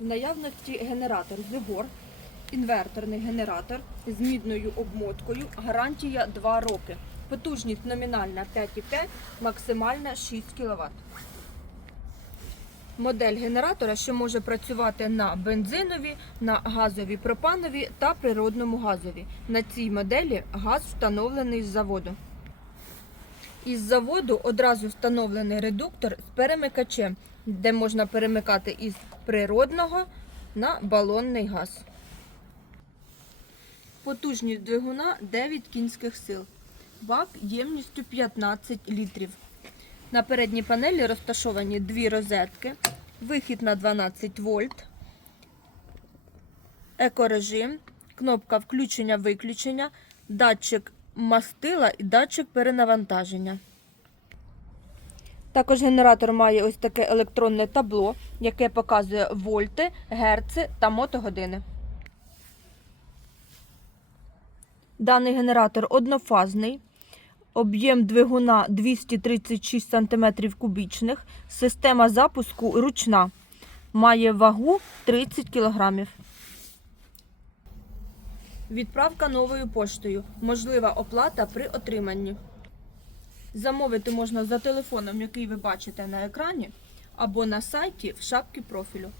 В наявності генератор Зигор, інверторний генератор з мідною обмоткою, гарантія 2 роки. Потужність номінальна 5,5, максимальна 6 кВт. Модель генератора, що може працювати на бензинові, на газові пропанові та природному газові. На цій моделі газ встановлений з заводу. Із заводу одразу встановлений редуктор з перемикачем, де можна перемикати із природного на балонний газ. Потужність двигуна 9 кінських сил. Бак ємністю 15 літрів. На передній панелі розташовані дві розетки, вихід на 12 вольт, екорежим, кнопка включення-виключення, датчик мастила і датчик перенавантаження. Також генератор має ось таке електронне табло, яке показує вольти, герци та мотогодини. Даний генератор однофазний. Об'єм двигуна 236 см кубічних. Система запуску ручна. Має вагу 30 кг. Відправка новою поштою. Можлива оплата при отриманні. Замовити можна за телефоном, який ви бачите на екрані, або на сайті в шапці профілю.